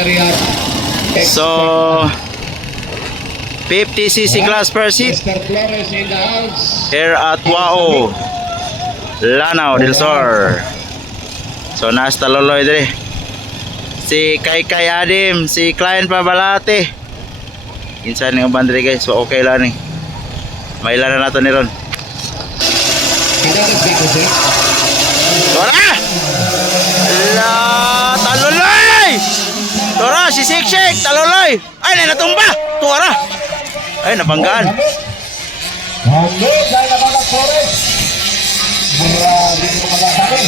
area. So 50cc class per seat Mr. Flores in the house. here at Wao, Lanao del Sur. So nasta loloy dire. Si Kay Adim, si Klein Pabalate. Insan ng bandre guys. So okay lang ni. Mailan na nato ni ron. Tora! Ala, taluloy! Tora, si Shake, taluloy! Ay, natumba! Tora! Ay, nabanggaan.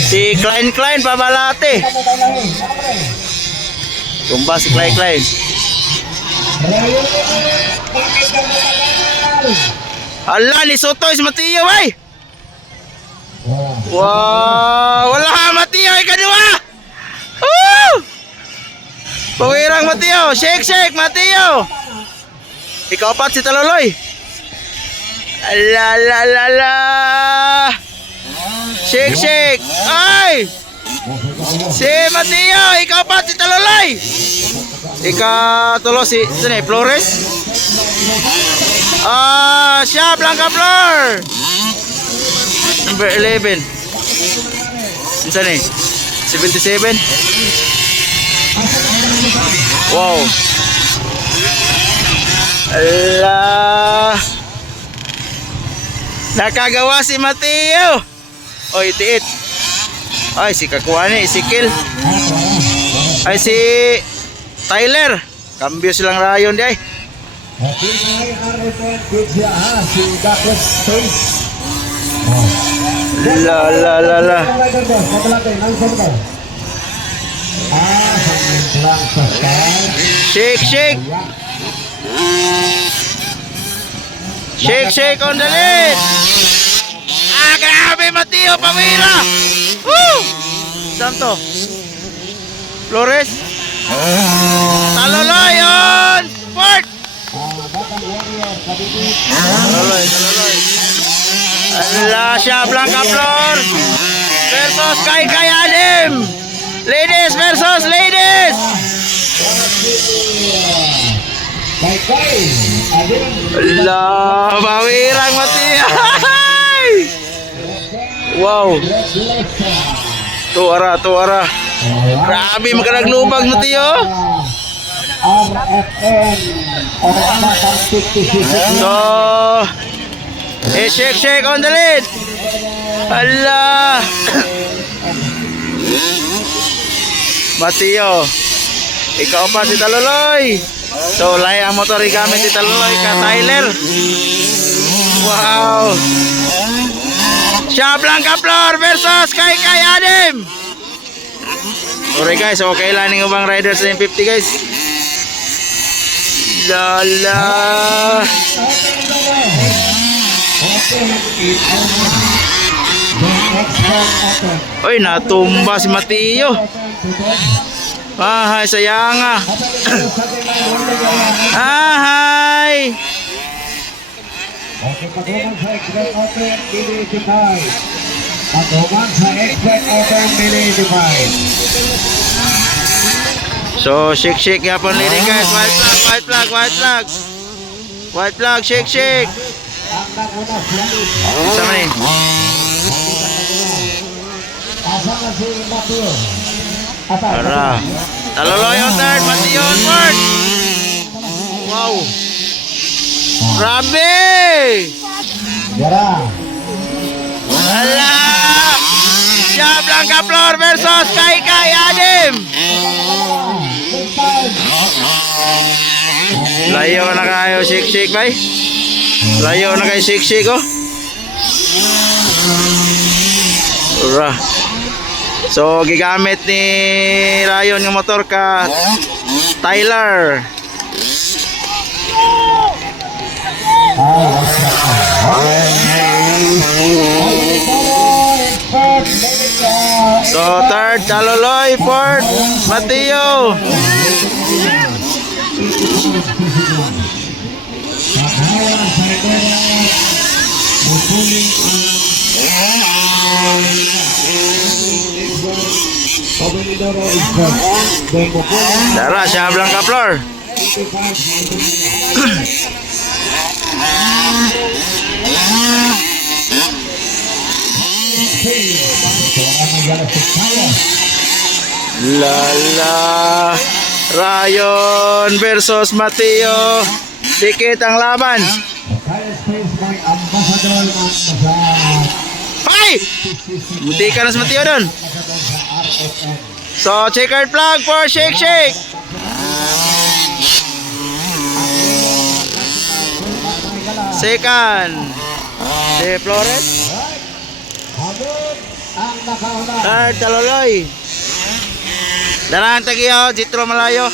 Si Klein Pabalate. Tumba si Klein. Ala, ni Sotoy si Mateo, bay! Wow, wala Mateo ikadua. Pawirang Mateo, shake Mateo. Ikaw pat si Taluloy. La. Shake. Ay! Si Mateo, ikaw pat si Taluloy. Tulo si Flores. Siya Blanca Flor. Number 11. Isa ni 77. Wow. Allah. Nakagawa si Mateo. Oh, 88. Ay, si Kakuani, si Kil. Ay, si Tyler. Kambyo silang rayon di ay. La. Shake on the lead. Grabe Mateo Pamira. Santo Flores. Taluloy on sport. Taluloy. Allah, siya Blanca Flor versus Kay Adim. Ladies versus ladies. Allah, bawirang Mateo. Wow. Tuara. Grabe magkanaglubag Mateo. So shake on the lead. Allah. Mateo, ikaw pa si Taluloy. So lahi ang motor gamit si Taluloy ka Tyler. Wow. Siya Blanca Flor versus Kay Adim. Sorry guys, okay lang ng ubang riders sa 50 guys. Lala. Oy, natumba si Mateo. Ay, sayang ah. Ay. So, shake yapon lady guys. White flag, shake. Sama nih. Ara. Taluloy on third, Mateo on fourth. Wow. Grabe. Alah. Siya Blanca Flor versus Kay Adim. Layo na kayo shake bay. Layo na kayo shake oh. Ura. So gigamit ni Rayon ng motor ka Tyler. So third Taluloy, fourth Mateo. Mindoro is first. Then Bukulan, Dara, siya Blanca Flor. 25. Lala. Rayon versus Mateo. Dikit ang laban. Kaya space by Ambassador ng sa Ay! Munti ka na sa Mateo doon. Ambassador sa RSN. So, checkered flag for Shake Shake. Second. Si Flores. Habib ang nakauna. Third, Taloloy. Darang Tagiyo, Jitro Malayo.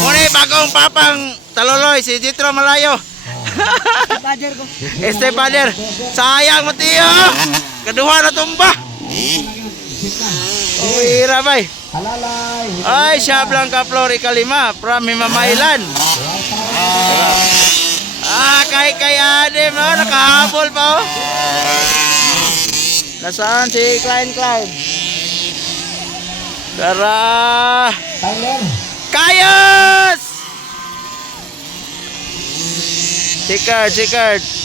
Muna bagong papang Taloloy, si Jitro Malayo. Este Pader. Sayang Mateo. Kedua na tumba. Uwira bay. Halalay. Ay, siya Blanca Flor ikalima from Mamailan. Kay Adem, oh, nakahabol pa oh. Nasaan si Klein? Tara. Tyler. Kayos! Checkered.